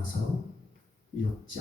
로마서 6장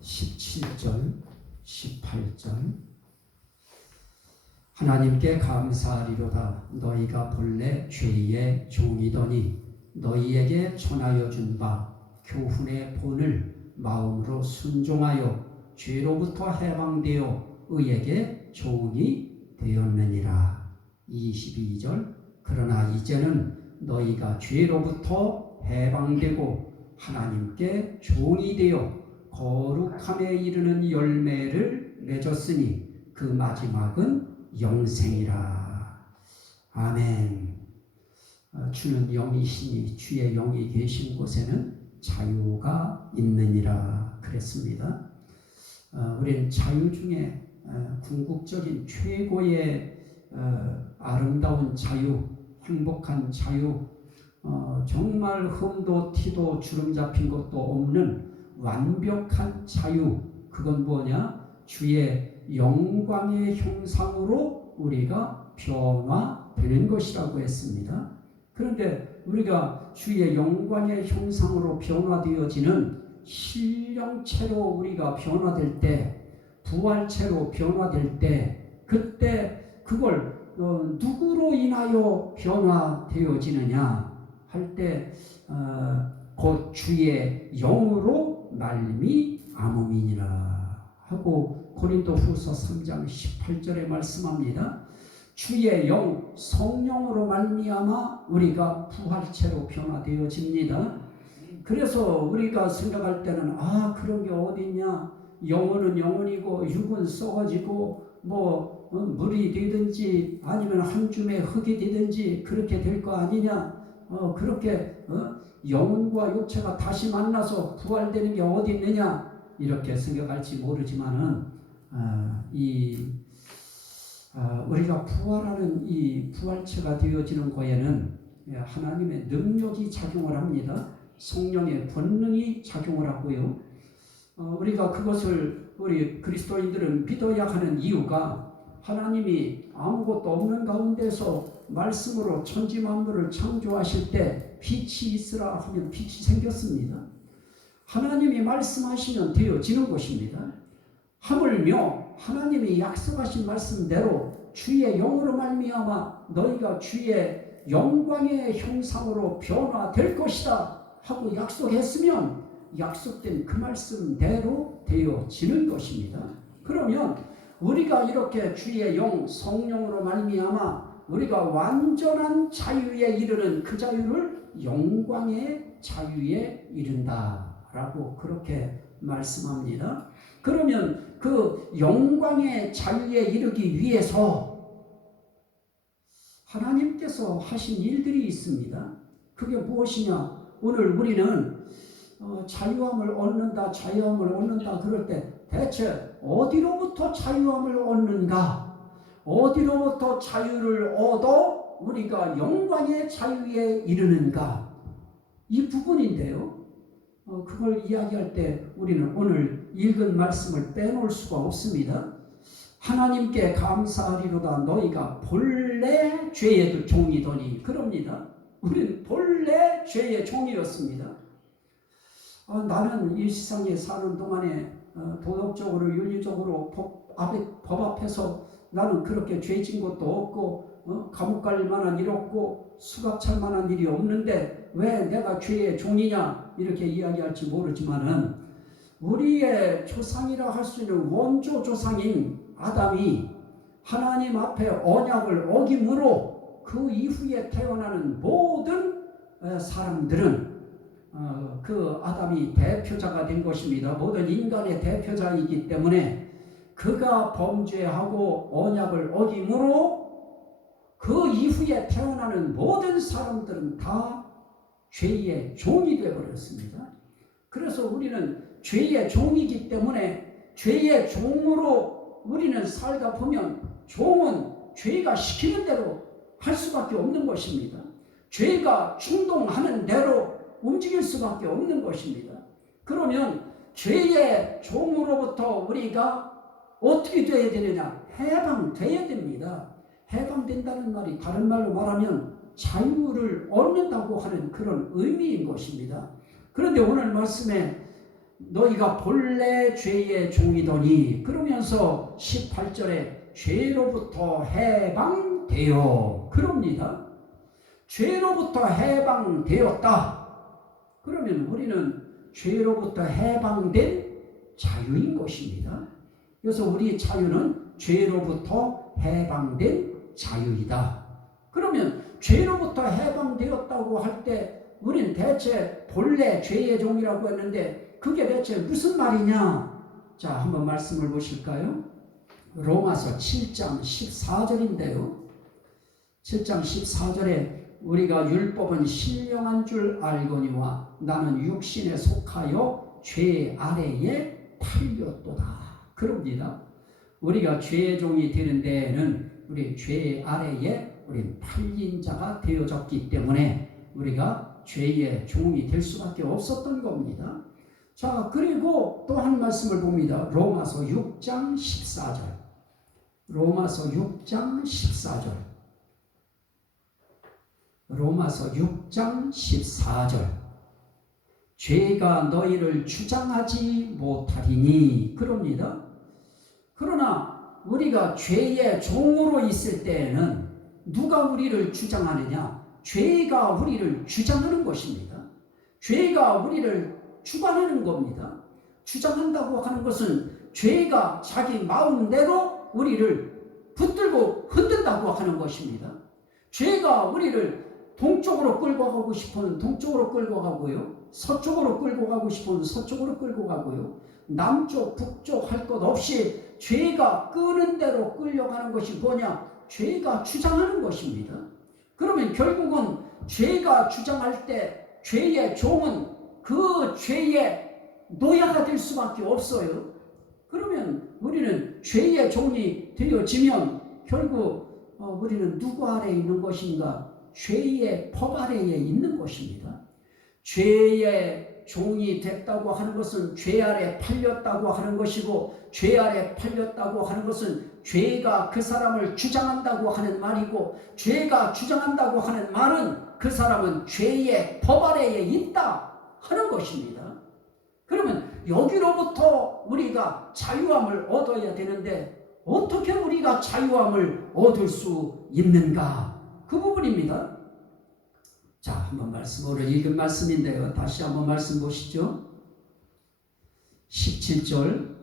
17절 18절 하나님께 감사하리로다. 너희가 본래 죄의 종이더니 너희에게 전하여 준 바 교훈의 본을 마음으로 순종하여 죄로부터 해방되어 의에게 종이 되었느니라. 22절 그러나 이제는 너희가 죄로부터 해방되고 하나님께 종이 되어 거룩함에 이르는 열매를 맺었으니 그 마지막은 영생이라. 아멘. 주는 영이시니 주의 영이 계신 곳에는 자유가 있느니라 그랬습니다. 우리는 자유 중에 궁극적인 최고의 아름다운 자유, 행복한 자유, 정말 흠도 티도 주름 잡힌 것도 없는 완벽한 자유, 그건 뭐냐? 주의 영광의 형상으로 우리가 변화되는 것이라고 했습니다. 그런데 우리가 주의 영광의 형상으로 변화되어지는 신령체로 우리가 변화될 때, 부활체로 변화될 때, 그때 그걸 누구로 인하여 변화되어지느냐 할 때 곧 주의 영으로 말미암음이니라 하고 고린도후서 3장 18절에 말씀합니다. 주의 영 성령으로 말미암아 우리가 부활체로 변화되어집니다. 그래서 우리가 생각할 때는 그런 게 어딨냐, 영혼은 영혼이고 육은 썩어지고 물이 되든지 아니면 한 줌의 흙이 되든지 그렇게 될 거 아니냐, 그렇게 영혼과 육체가 다시 만나서 부활되는 게 어디 있느냐 이렇게 생각할지 모르지만은 우리가 부활하는 이 부활체가 되어지는 거에는 하나님의 능력이 작용을 합니다. 성령의 권능이 작용을 하고요. 우리가 그것을 우리 그리스도인들은 믿어야 하는 이유가 하나님이 아무것도 없는 가운데서 말씀으로 천지 만물을 창조하실 때 빛이 있으라 하면 빛이 생겼습니다. 하나님이 말씀하시면 되어지는 것입니다. 하물며 하나님이 약속하신 말씀대로 주의 영으로 말미암아 너희가 주의 영광의 형상으로 변화될 것이다 하고 약속했으면 약속된 그 말씀대로 되어지는 것입니다. 그러면 우리가 이렇게 주의 영 성령으로 말미암아 우리가 완전한 자유에 이르는 그 자유를 영광의 자유에 이른다라고 그렇게 말씀합니다. 그러면 그 영광의 자유에 이르기 위해서 하나님께서 하신 일들이 있습니다. 그게 무엇이냐? 오늘 우리는 자유함을 얻는다 그럴 때 대체 어디로부터 자유함을 얻는가? 어디로부터 자유를 얻어 우리가 영광의 자유에 이르는가? 이 부분인데요. 그걸 이야기할 때 우리는 오늘 읽은 말씀을 빼놓을 수가 없습니다. 하나님께 감사하리로다. 너희가 본래 죄의 종이더니. 그럽니다. 우리는 본래 죄의 종이었습니다. 나는 이 세상에 사는 동안에 도덕적으로 윤리적으로 법 앞에서 나는 그렇게 죄진 것도 없고 감옥 갈 만한 일 없고 수갑 찰 만한 일이 없는데 왜 내가 죄의 종이냐 이렇게 이야기할지 모르지만은 우리의 조상이라 할 수 있는 원조 조상인 아담이 하나님 앞에 언약을 어김으로 그 이후에 태어나는 모든 사람들은 그 아담이 대표자가 된 것입니다. 모든 인간의 대표자이기 때문에 그가 범죄하고 언약을 어김으로 그 이후에 태어나는 모든 사람들은 다 죄의 종이 되어버렸습니다. 그래서 우리는 죄의 종이기 때문에 죄의 종으로 우리는 살다 보면 종은 죄가 시키는 대로 할 수밖에 없는 것입니다. 죄가 충동하는 대로 움직일 수밖에 없는 것입니다. 그러면 죄의 종으로부터 우리가 어떻게 돼야 되느냐? 해방돼야 됩니다. 해방된다는 말이 다른 말로 말하면 자유를 얻는다고 하는 그런 의미인 것입니다. 그런데 오늘 말씀에 너희가 본래 죄의 종이더니 그러면서 18절에 죄로부터 해방되어 그럽니다. 죄로부터 해방되었다. 그러면 우리는 죄로부터 해방된 자유인 것입니다. 그래서 우리 자유는 죄로부터 해방된 자유이다. 그러면 죄로부터 해방되었다고 할 때 우리는 대체 본래 죄의 종이라고 했는데 그게 대체 무슨 말이냐? 자, 한번 말씀을 보실까요? 로마서 7장 14절인데요. 7장 14절에 우리가 율법은 신령한 줄 알거니와 나는 육신에 속하여 죄 아래에 팔렸도다. 그럽니다. 우리가 죄의 종이 되는 데에는 우리 죄 아래에 우리 팔린 자가 되어졌기 때문에 우리가 죄의 종이 될 수밖에 없었던 겁니다. 자, 그리고 또 한 말씀을 봅니다. 로마서 6장 14절. 로마서 6장 14절. 로마서 6장 14절. 죄가 너희를 주장하지 못하리니 그럽니다. 그러나 우리가 죄의 종으로 있을 때에는 누가 우리를 주장하느냐? 죄가 우리를 주장하는 것입니다. 죄가 우리를 주관하는 겁니다. 주장한다고 하는 것은 죄가 자기 마음대로 우리를 붙들고 흔든다고 하는 것입니다. 죄가 우리를 동쪽으로 끌고 가고 싶으면 동쪽으로 끌고 가고요. 서쪽으로 끌고 가고 싶으면 서쪽으로 끌고 가고요. 남쪽, 북쪽 할 것 없이 죄가 끄는 대로 끌려가는 것이 뭐냐? 죄가 주장하는 것입니다. 그러면 결국은 죄가 주장할 때 죄의 종은 그 죄의 노예가 될 수밖에 없어요. 그러면 우리는 죄의 종이 되어지면 결국 우리는 누구 아래에 있는 것인가? 죄의 법 아래에 있는 것입니다. 죄의 종이 됐다고 하는 것은 죄 아래 팔렸다고 하는 것이고, 죄 아래 팔렸다고 하는 것은 죄가 그 사람을 주장한다고 하는 말이고, 죄가 주장한다고 하는 말은 그 사람은 죄의 법 아래에 있다 하는 것입니다. 그러면 여기로부터 우리가 자유함을 얻어야 되는데 어떻게 우리가 자유함을 얻을 수 있는가? 그 부분입니다. 자, 한번 말씀, 오늘 읽은 말씀인데요. 다시 한번 말씀 보시죠. 17절.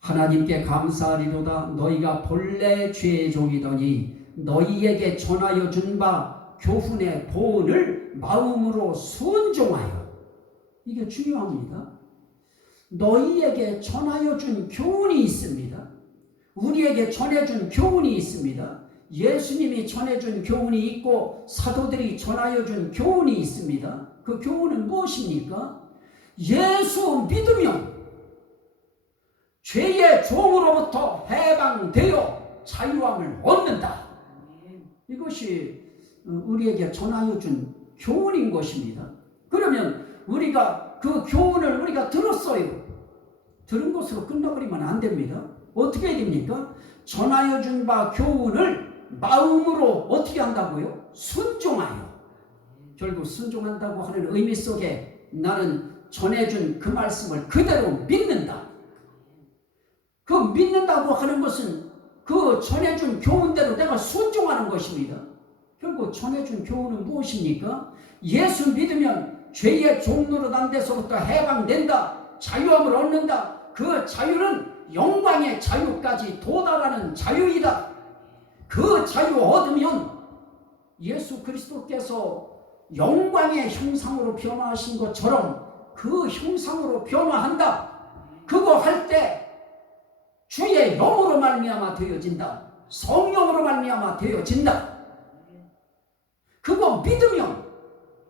하나님께 감사하리로다. 너희가 본래 죄의 종이더니 너희에게 전하여 준 바 교훈의 보응을 마음으로 순종하여. 이게 중요합니다. 너희에게 전하여 준 교훈이 있습니다. 우리에게 전해준 교훈이 있습니다. 예수님이 전해준 교훈이 있고 사도들이 전하여 준 교훈이 있습니다. 그 교훈은 무엇입니까? 예수 믿으면 죄의 종으로부터 해방되어 자유함을 얻는다. 이것이 우리에게 전하여 준 교훈인 것입니다. 그러면 우리가 그 교훈을 우리가 들었어요. 들은 것으로 끝나버리면 안 됩니다. 어떻게 해야 됩니까? 전하여 준 바 교훈을 마음으로 어떻게 한다고요? 순종하여. 결국 순종한다고 하는 의미 속에 나는 전해준 그 말씀을 그대로 믿는다. 그 믿는다고 하는 것은 그 전해준 교훈대로 내가 순종하는 것입니다. 결국 전해준 교훈은 무엇입니까? 예수 믿으면 죄의 종로로 난 데서부터 해방된다. 자유함을 얻는다. 그 자유는 영광의 자유까지 도달하는 자유이다. 그 자유 얻으면 예수 그리스도께서 영광의 형상으로 변화하신 것처럼 그 형상으로 변화한다. 그거 할 때 주의 영으로 말미암아 되어진다. 성령으로 말미암아 되어진다. 그거 믿으면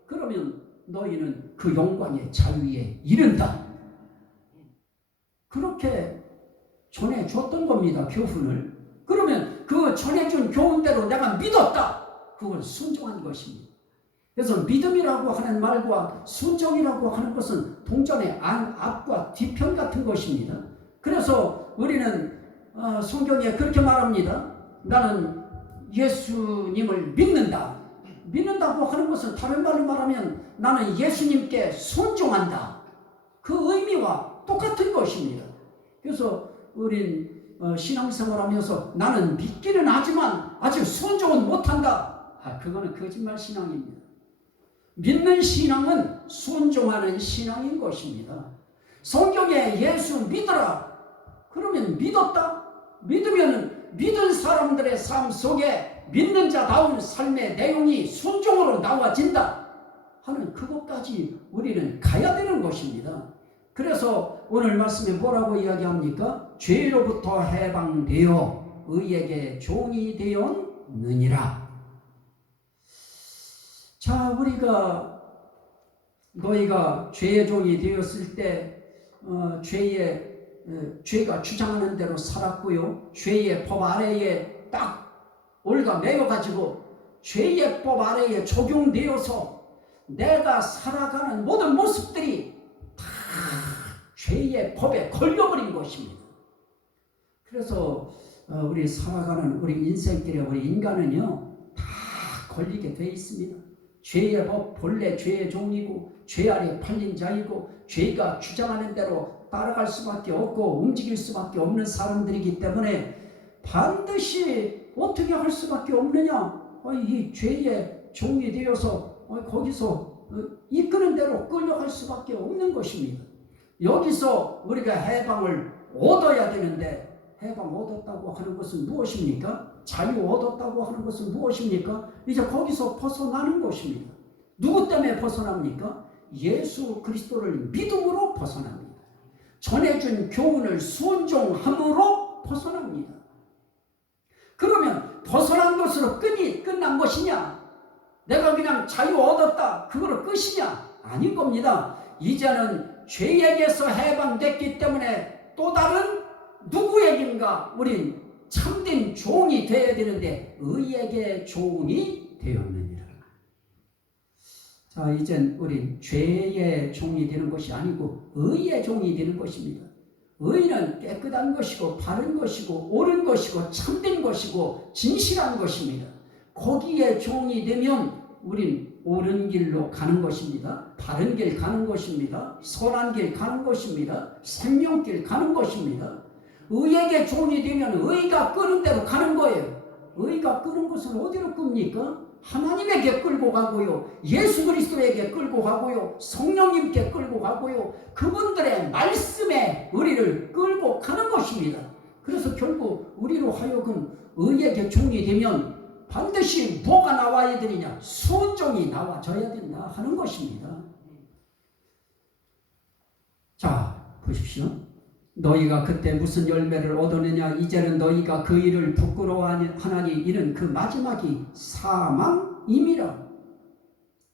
그러면 너희는 그 영광의 자유에 이른다. 그렇게 전해줬던 겁니다. 교훈을. 그러면 그 전해준 교훈대로 내가 믿었다. 그걸 순종한 것입니다. 그래서 믿음이라고 하는 말과 순종이라고 하는 것은 동전의 앞과 뒤편 같은 것입니다. 그래서 우리는 성경에 그렇게 말합니다. 나는 예수님을 믿는다고 하는 것은 다른 말로 말하면 나는 예수님께 순종한다. 그 의미와 똑같은 것입니다. 그래서 우린 신앙생활하면서 나는 믿기는 하지만 아직 순종은 못한다. 그거는 거짓말 신앙입니다. 믿는 신앙은 순종하는 신앙인 것입니다. 성경에 예수 믿어라. 그러면 믿었다. 믿으면 믿은 사람들의 삶 속에 믿는 자다운 삶의 내용이 순종으로 나와진다 하는 그것까지 우리는 가야 되는 것입니다. 그래서 오늘 말씀에 뭐라고 이야기합니까? 죄로부터 해방되어 의에게 종이 되었느니라. 자, 너희가 죄의 종이 되었을 때 죄가 주장하는 대로 살았고요. 죄의 법 아래에 딱 올가 매여가지고 죄의 법 아래에 적용되어서 내가 살아가는 모든 모습들이 다 죄의 법에 걸려버린 것입니다. 그래서 우리 살아가는 우리 인생길에 우리 인간은요 다 걸리게 돼 있습니다. 죄의 법, 본래 죄의 종이고 죄 아래 팔린 자이고 죄가 주장하는 대로 따라갈 수밖에 없고 움직일 수밖에 없는 사람들이기 때문에 반드시 어떻게 할 수밖에 없느냐? 이 죄의 종이 되어서 거기서 이끄는 대로 끌려갈 수밖에 없는 것입니다. 여기서 우리가 해방을 얻어야 되는데 해방 얻었다고 하는 것은 무엇입니까? 자유 얻었다고 하는 것은 무엇입니까? 이제 거기서 벗어나는 것입니다. 누구 때문에 벗어납니까? 예수 그리스도를 믿음으로 벗어납니다. 전해준 교훈을 순종함으로 벗어납니다. 그러면 벗어난 것으로 끝난 것이냐? 내가 그냥 자유 얻었다 그거로 끝이냐? 아닌 겁니다. 이제는 죄에게서 해방됐기 때문에 또 다른 누구에겐가 우린 참된 종이 되어야 되는데 의에게 종이 되었느니라. 자, 이젠 우린 죄의 종이 되는 것이 아니고 의의 종이 되는 것입니다. 의는 깨끗한 것이고 바른 것이고 옳은 것이고 참된 것이고 진실한 것입니다. 거기에 종이 되면 우린 옳은 길로 가는 것입니다. 바른 길 가는 것입니다. 선한 길 가는 것입니다. 생명길 가는 것입니다. 의에게 종이 되면 의가 끄는 대로 가는 거예요. 의가 끄는 것은 어디로 끕니까? 하나님에게 끌고 가고요. 예수 그리스도에게 끌고 가고요. 성령님께 끌고 가고요. 그분들의 말씀에 우리를 끌고 가는 것입니다. 그래서 결국 우리로 하여금 의에게 종이 되면 반드시 뭐가 나와야 되느냐? 순종이 나와줘야 된다 하는 것입니다. 자, 보십시오. 너희가 그때 무슨 열매를 얻었느냐? 이제는 너희가 그 일을 부끄러워하나니 이는 그 마지막이 사망임이라.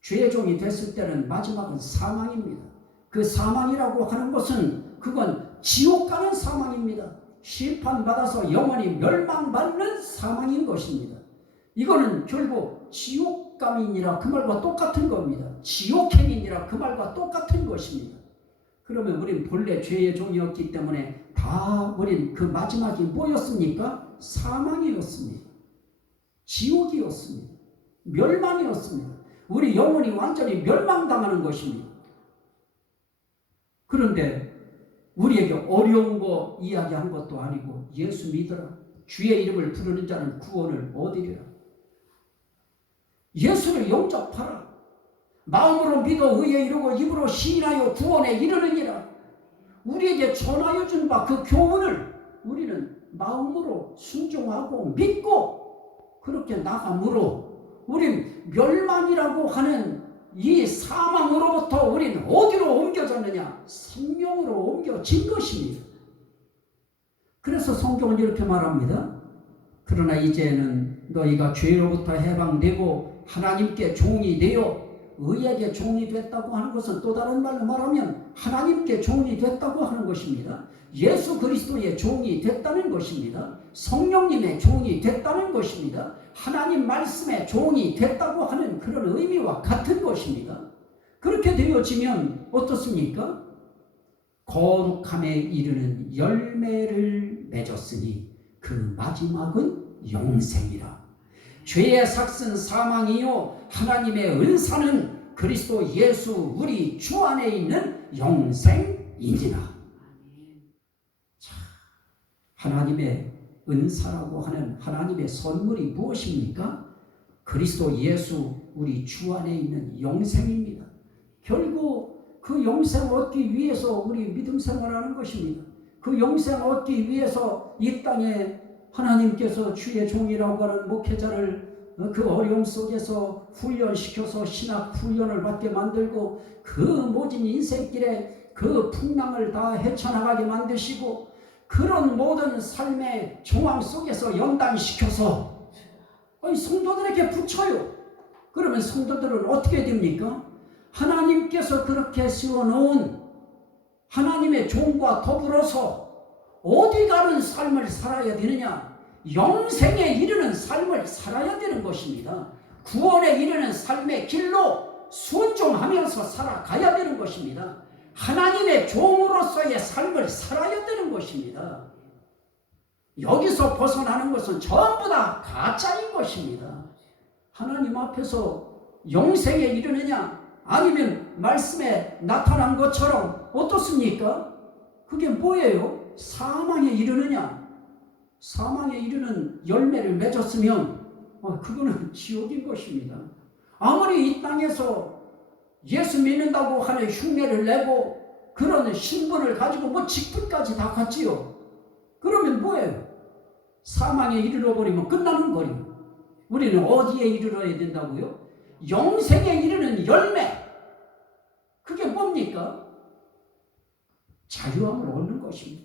죄의 종이 됐을 때는 마지막은 사망입니다. 그 사망이라고 하는 것은 그건 지옥 가는 사망입니다. 심판받아서 영원히 멸망받는 사망인 것입니다. 이거는 결국 지옥감이니라 그 말과 똑같은 겁니다. 지옥행이니라 그 말과 똑같은 것입니다. 그러면 우린 본래 죄의 종이었기 때문에 다 우린 그 마지막이 뭐였습니까? 사망이었습니다. 지옥이었습니다. 멸망이었습니다. 우리 영혼이 완전히 멸망당하는 것입니다. 그런데 우리에게 어려운 거 이야기한 것도 아니고 예수 믿어라. 주의 이름을 부르는 자는 구원을 얻으리라. 예수를 영접하라. 마음으로 믿어 의에 이르고 입으로 시인하여 구원에 이르느니라. 우리에게 전하여 준 바 그 교훈을 우리는 마음으로 순종하고 믿고 그렇게 나감으로 우린 멸망이라고 하는 이 사망으로부터 우린 어디로 옮겨졌느냐? 생명으로 옮겨진 것입니다. 그래서 성경은 이렇게 말합니다. 그러나 이제는 너희가 죄로부터 해방되고 하나님께 종이 되어 의에게 종이 됐다고 하는 것은 또 다른 말로 말하면 하나님께 종이 됐다고 하는 것입니다. 예수 그리스도의 종이 됐다는 것입니다. 성령님의 종이 됐다는 것입니다. 하나님 말씀의 종이 됐다고 하는 그런 의미와 같은 것입니다. 그렇게 되어지면 어떻습니까? 거룩함에 이르는 열매를 맺었으니 그 마지막은 영생이라. 죄의 삭은 사망이요 하나님의 은사는 그리스도 예수 우리 주 안에 있는 영생이니라. 자, 하나님의 은사라고 하는 하나님의 선물이 무엇입니까? 그리스도 예수 우리 주 안에 있는 영생입니다. 결국 그 영생을 얻기 위해서 우리 믿음 생활하는 것입니다. 그 영생을 얻기 위해서 이 땅에 하나님께서 주의 종이라고 하는 목회자를 그 어려움 속에서 훈련시켜서 신학 훈련을 받게 만들고 그 모진 인생길에 그 풍랑을 다 헤쳐나가게 만드시고 그런 모든 삶의 정황 속에서 연단시켜서 성도들에게 붙여요. 그러면 성도들은 어떻게 됩니까? 하나님께서 그렇게 세워놓은 하나님의 종과 더불어서 어디 가는 삶을 살아야 되느냐? 영생에 이르는 삶을 살아야 되는 것입니다. 구원에 이르는 삶의 길로 순종하면서 살아가야 되는 것입니다. 하나님의 종으로서의 삶을 살아야 되는 것입니다. 여기서 벗어나는 것은 전부 다 가짜인 것입니다. 하나님 앞에서 영생에 이르느냐 아니면 말씀에 나타난 것처럼 어떻습니까? 그게 뭐예요? 사망에 이르느냐? 사망에 이르는 열매를 맺었으면 그거는 지옥인 것입니다. 아무리 이 땅에서 예수 믿는다고 하는 흉내를 내고 그런 신분을 가지고 직분까지 다 갖지요. 그러면 뭐예요? 사망에 이르러 버리면 끝나는 거예요. 우리는 어디에 이르러야 된다고요? 영생에 이르는 열매. 그게 뭡니까? 자유함을 얻는 것입니다.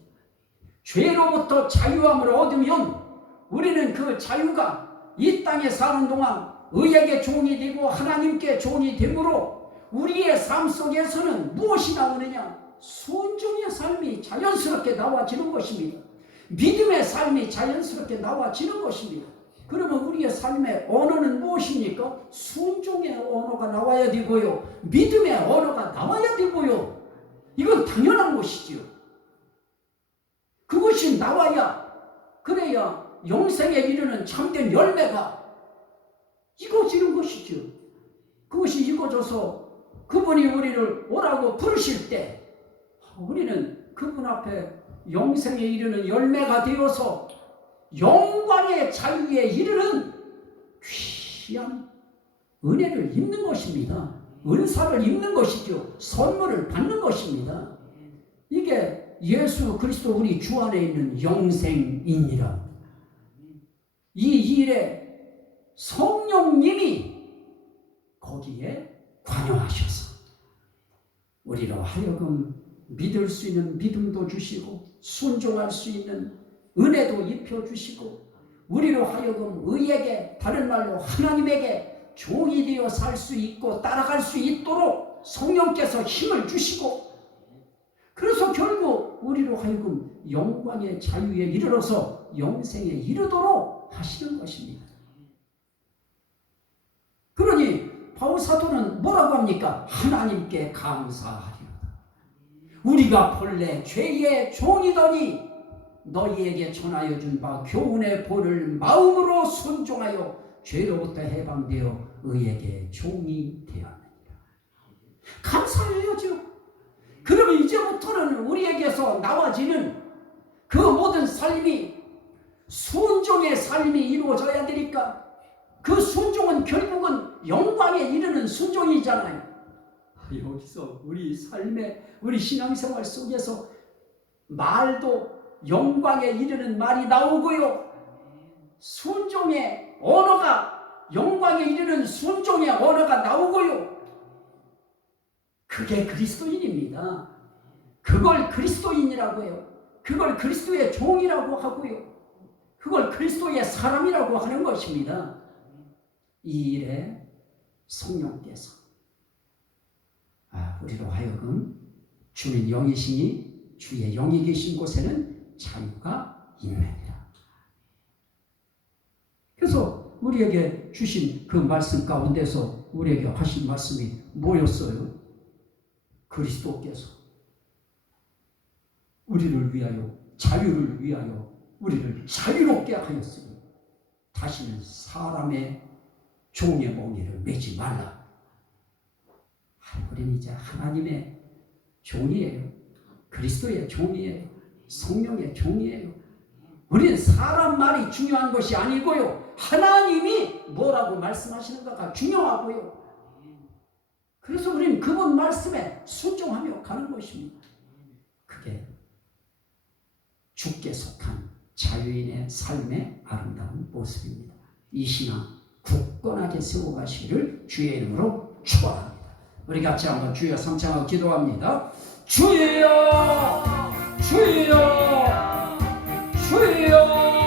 죄로부터 자유함을 얻으면 우리는 그 자유가 이 땅에 사는 동안 의에게 종이 되고 하나님께 종이 되므로 우리의 삶 속에서는 무엇이 나오느냐? 순종의 삶이 자연스럽게 나와지는 것입니다. 믿음의 삶이 자연스럽게 나와지는 것입니다. 그러면 우리의 삶의 언어는 무엇입니까? 순종의 언어가 나와야 되고요. 믿음의 언어가 나와야 되고요. 이건 당연한 것이지요. 그것이 나와야 그래야 영생에 이르는 참된 열매가 익어지는 것이죠. 그것이 익어져서 그분이 우리를 오라고 부르실 때 우리는 그분 앞에 영생에 이르는 열매가 되어서 영광의 자유에 이르는 귀한 은혜를 입는 것입니다. 은사를 입는 것이죠. 선물을 받는 것입니다. 이게 예수 그리스도 우리 주 안에 있는 영생이니라. 이 일에 성령님이 거기에 관여하셔서 우리로 하여금 믿을 수 있는 믿음도 주시고 순종할 수 있는 은혜도 입혀주시고 우리로 하여금 의에게 다른 말로 하나님에게 종이 되어 살 수 있고 따라갈 수 있도록 성령께서 힘을 주시고 그래서 결국 우리로 하여금 영광의 자유에 이르러서 영생에 이르도록 하시는 것입니다. 그러니 바울사도는 뭐라고 합니까? 하나님께 감사하리로다. 우리가 본래 죄의 종이더니 너희에게 전하여 준 바 교훈의 본을 마음으로 순종하여 죄로부터 해방되어 의에게 종이 되었느니라. 감사해야죠. 그러면 이제부터는 우리에게서 나와지는 그 모든 삶이 순종의 삶이 이루어져야 되니까 그 순종은 결국은 영광에 이르는 순종이잖아요. 여기서 우리 삶의 우리 신앙생활 속에서 말도 영광에 이르는 말이 나오고요. 순종의 언어가 영광에 이르는 순종의 언어가 나오고요. 그게 그리스도인입니다. 그걸 그리스도인이라고 해요. 그걸 그리스도의 종이라고 하고요. 그걸 그리스도의 사람이라고 하는 것입니다. 이 일에 성령께서 우리로 하여금 주는 영이시니 주의 영이 계신 곳에는 자유가 있느니라. 그래서 우리에게 주신 그 말씀 가운데서 우리에게 하신 말씀이 뭐였어요? 그리스도께서 우리를 위하여 자유를 위하여 우리를 자유롭게 하였으니 다시는 사람의 종의 몽에를 매지 말라. 우리는 이제 하나님의 종이에요. 그리스도의 종이에요. 성령의 종이에요. 우리는 사람 말이 중요한 것이 아니고요, 하나님이 뭐라고 말씀하시는가가 중요하고요. 그래서 우리는 그분 말씀에 순종하며 가는 것입니다. 그게 주께 속한 자유인의 삶의 아름다운 모습입니다. 이 신앙 굳건하게 세워가시기를 주의 이름으로 축원합니다. 우리 같이 한번 주여 성창하고 기도합니다. 주여 주여 주여